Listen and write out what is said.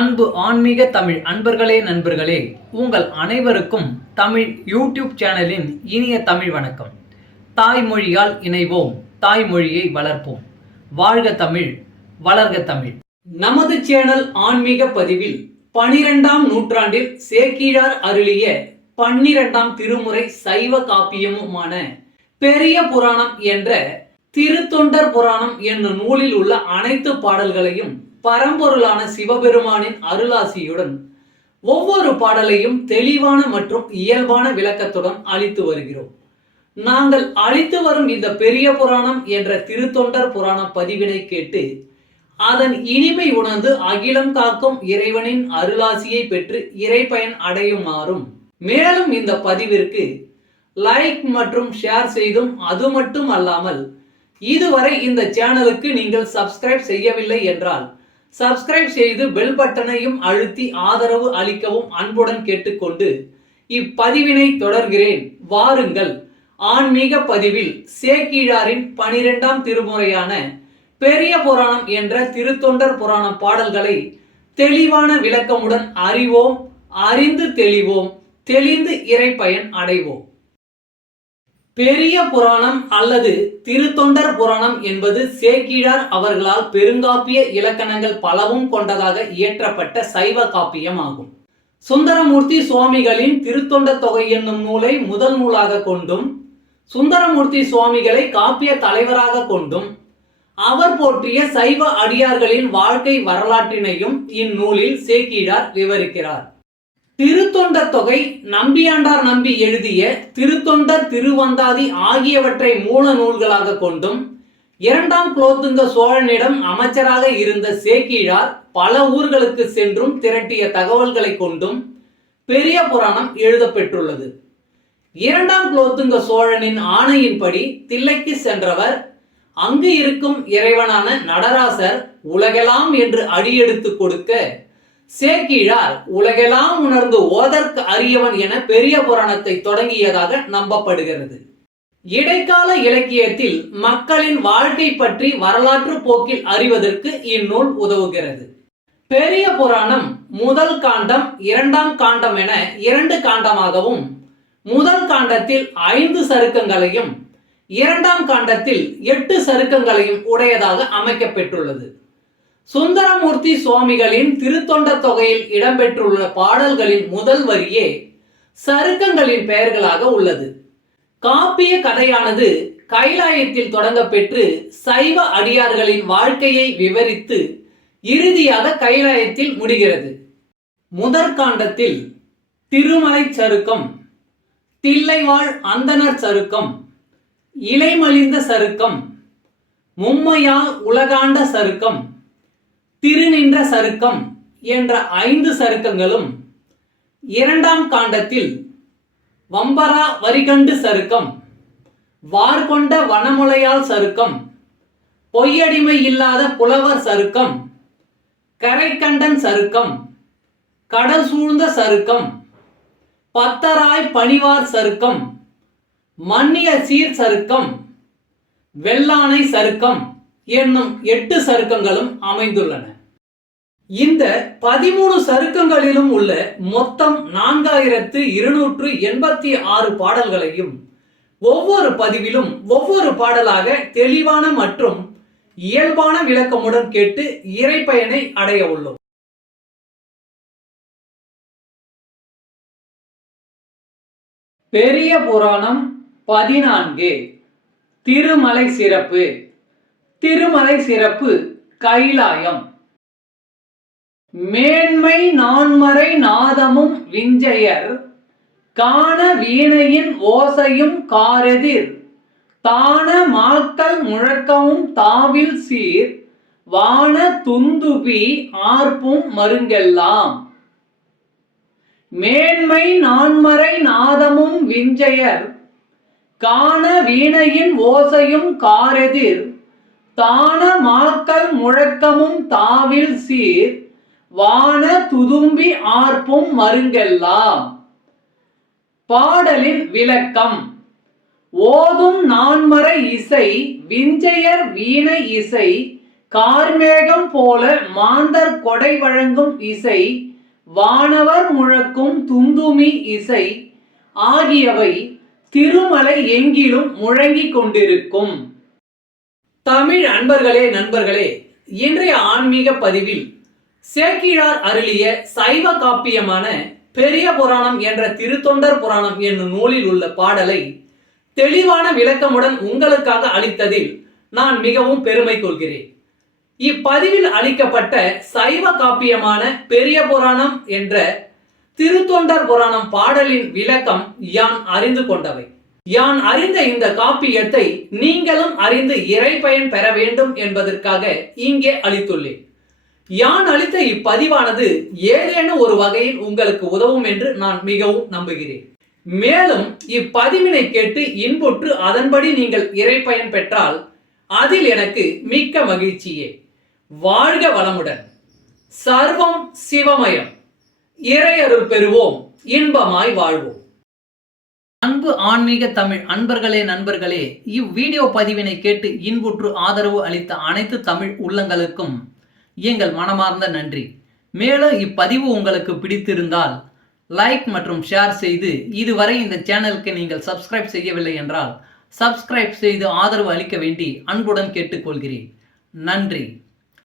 அன்பு ஆன்மீக தமிழ் அன்பர்களே நண்பர்களே, உங்கள் அனைவருக்கும் தமிழ் யூடியூப் சேனலின் இனிய தமிழ் வணக்கம். தாய்மொழியால் இணைவோம், தாய்மொழியை வளர்ப்போம். வாழ்க தமிழ், வளர்க தமிழ். நமது சேனல் ஆன்மீக பதிவில் 12ஆம் நூற்றாண்டில் சேக்கிழார் அருளிய 12ஆம் திருமுறை சைவ காப்பியமுமான பெரிய புராணம் என்ற திருத்தொண்டர் புராணம் என்னும் நூலில் உள்ள அனைத்து பாடல்களையும் பரம்பொருளான சிவபெருமானின் அருளாசியுடன் ஒவ்வொரு பாடலையும் தெளிவான மற்றும் இயல்பான விளக்கத்துடன் அளித்து வருகிறோம். நாங்கள் அளித்து வரும் இந்த பெரிய புராணம் என்ற திருத்தொண்டர் புராணம் பதிவினை கேட்டு அதன் இனிமை உணர்ந்து அகிலம் காக்கும் இறைவனின் அருளாசியை பெற்று இறைப்பயன் அடையுமாறும், மேலும் இந்த பதிவிற்கு லைக் மற்றும் ஷேர் செய்தும், அது மட்டும் அல்லாமல் இதுவரை இந்த சேனலுக்கு நீங்கள் சப்ஸ்கிரைப் செய்யவில்லை என்றால் சப்ஸ்கிரைப் செய்து பெல் பட்டனையும் அழுத்தி ஆதரவு அளிக்கவும் அன்புடன் கேட்டுக்கொண்டு இப்பதிவினை தொடர்கிறேன். வாருங்கள், ஆன்மீக பதிவில் சேக்கிழாரின் 12ஆம் திருமுறையான பெரிய புராணம் என்ற திருத்தொண்டர் புராணம் பாடல்களை தெளிவான விளக்கமுடன் அறிவோம், அறிந்து தெளிவோம், தெளிந்து இறைப்பயன் அடைவோம். பெரிய புராணம் அல்லது திருத்தொண்டர் புராணம் என்பது சேக்கிழார் அவர்களால் பெருங்காப்பிய இலக்கணங்கள் பலவும் கொண்டதாக இயற்றப்பட்ட சைவ காப்பியம் ஆகும். சுந்தரமூர்த்தி சுவாமிகளின் திருத்தொண்ட தொகை என்னும் நூலை முதல் நூலாக கொண்டும், சுந்தரமூர்த்தி சுவாமிகளை காப்பிய தலைவராக கொண்டும், அவர் போற்றிய சைவ அடியார்களின் வாழ்க்கை வரலாற்றினையும் இந்நூலில் சேக்கிழார் விவரிக்கிறார். திருத்தொண்ட தொகை நம்பியாண்டார் நம்பி எழுதிய திருத்தொண்டர் திருவந்தாதி ஆகியவற்றை மூல நூல்களாக கொண்டும், 2ஆம் குலோத்துங்க சோழனிடம் அமைச்சராக இருந்த சேக்கிழார் பல ஊர்களுக்கு சென்றும் திரட்டிய தகவல்களை கொண்டும் பெரிய புராணம் எழுதப்பெற்றுள்ளது. 2ஆம் குலோத்துங்க சோழனின் ஆணையின்படி தில்லைக்கு சென்றவர் அங்கு இருக்கும் இறைவனான நடராசர் உலகெல்லாம் என்று அடியெடுத்து கொடுக்க சேக்கிழார் உலகெல்லாம் உணர்ந்து ஓதற்கு அரியவன் என பெரிய புராணத்தை தொடங்கியதாக நம்பப்படுகிறது. இடைக்கால இலக்கியத்தில் மக்களின் வாழ்க்கை பற்றி வரலாற்று போக்கில் அறிவதற்கு இந்நூல் உதவுகிறது. பெரிய புராணம் முதல் காண்டம், 2ஆம் காண்டம் என 2 காண்டமாகவும், முதல் காண்டத்தில் 5 சருக்கங்களையும் 2ஆம் காண்டத்தில் 8 சருக்கங்களையும் உடையதாக அமைக்கப்பெற்றுள்ளது. சுந்தரமூர்த்தி சுவாமிகளின் திருத்தொண்ட தொகையில் இடம்பெற்றுள்ள பாடல்களின் முதல் வரியே சருக்கங்களின் பெயர்களாக உள்ளது. காப்பிய கதையானது கைலாயத்தில் தொடங்க பெற்று சைவ அடியார்களின் வாழ்க்கையை விவரித்து இறுதியாக கைலாயத்தில் முடிகிறது. முதற்காண்டத்தில் திருமலை சருக்கம், தில்லைவாழ் அந்தணர் சருக்கம், இலைமலிந்த சருக்கம், மும்மையால் உலகாண்ட சருக்கம், திருநின்ற சருக்கம் என்ற 5 சருக்கங்களும், 2ஆம் காண்டத்தில் வம்பரா வரிகண்டு சருக்கம், வார்கொண்ட வனமுலையால் சருக்கம், பொய்யடிமை இல்லாத புலவர் சருக்கம், கரைக்கண்டன் சருக்கம், கடல் சூழ்ந்த சருக்கம், பத்தராய் பணிவார் சருக்கம், மன்னிய சீர் சருக்கம், வெள்ளானை சருக்கம் என்னும் 8 சருக்கங்களும் அமைந்துள்ளன. இந்த 13 சருக்கங்களிலும் உள்ள மொத்தம் 4286 பாடல்களையும் ஒவ்வொரு பதிவிலும் ஒவ்வொரு பாடலாக தெளிவான மற்றும் இயல்பான விளக்கமுடன் கேட்டு இறைப்பயனை அடைய உள்ளோம். பெரிய புராணம் 14. திருமலை சிறப்பு. திருமலை சிறப்பு கைலாயம். மேன்மை நான்மறை நாதமும் விஞ்சையர் காண வீணையின் ஓசையும் காரெதிர் தான மாக்கள் முழக்கமும் தாவில் சீர் வான துந்துபி ஆர்ப்பும் மருங்கெல்லாம். மேன்மை நான்மறை நாதமும் விஞ்சையர் காண வீணையின் ஓசையும் காரெதிர் தான மாக்கள் முழக்கமும் தாவில் சீர் வான துதும்பி ஆர்ப்பும் மருங்கெல்லாம். பாடலின் விளக்கம். ஓதும் நான்மறை இசை விஞ்சையர் வீணை இசை கார்மேகம் போல மாந்தர் கொடை வழங்கும் இசை, வானவர் முழக்கும் துந்துமி இசை ஆகியவை திருமலை எங்கிலும் முழங்கிக் கொண்டிருக்கும். தமிழ் அன்பர்களே, நண்பர்களே, இன்றைய ஆன்மீக பதிவில் சேக்கிழார் அருளிய சைவ காப்பியமான பெரிய புராணம் என்ற திருத்தொண்டர் புராணம் என்னும் நூலில் உள்ள பாடலை தெளிவான விளக்கமுடன் உங்களுக்காக அளித்ததில் நான் மிகவும் பெருமை கொள்கிறேன். இப்பதிவில் அளிக்கப்பட்ட சைவ காப்பியமான பெரிய புராணம் என்ற திருத்தொண்டர் புராணம் பாடலின் விளக்கம் யான் அறிந்து கொண்டவை. யான் அறிந்த இந்த காப்பியத்தை நீங்களும் அறிந்து இறை பயன் பெற வேண்டும் என்பதற்காக இங்கே அளித்துள்ளேன். யான் அளித்த இப்பதிவானது ஏதேனும் ஒரு வகையில் உங்களுக்கு உதவும் என்று நான் மிகவும் நம்புகிறேன். மேலும் இப்பதிவினை கேட்டு இன்புற்று அதன்படி நீங்கள் இறை பயன் பெற்றால் அதில் எனக்கு மிக்க மகிழ்ச்சியே. வாழ்க வளமுடன். சர்வம் சிவமயம். இறை அருள் பெறுவோம், இன்பமாய் வாழ்வோம். அன்பு ஆன்மீக தமிழ் அன்பர்களே, நண்பர்களே, இவ்வீடியோ பதிவினை கேட்டு இன்புற்று ஆதரவு அளித்த அனைத்து தமிழ் உள்ளங்களுக்கும் எங்கள் மனமார்ந்த நன்றி. மேலும் இப்பதிவு உங்களுக்கு பிடித்திருந்தால் லைக் மற்றும் ஷேர் செய்து, இதுவரை இந்த சேனலுக்கு நீங்கள் சப்ஸ்கிரைப் செய்யவில்லை என்றால் சப்ஸ்கிரைப் செய்து ஆதரவு அளிக்க வேண்டி அன்புடன் கேட்டுக்கொள்கிறேன். நன்றி.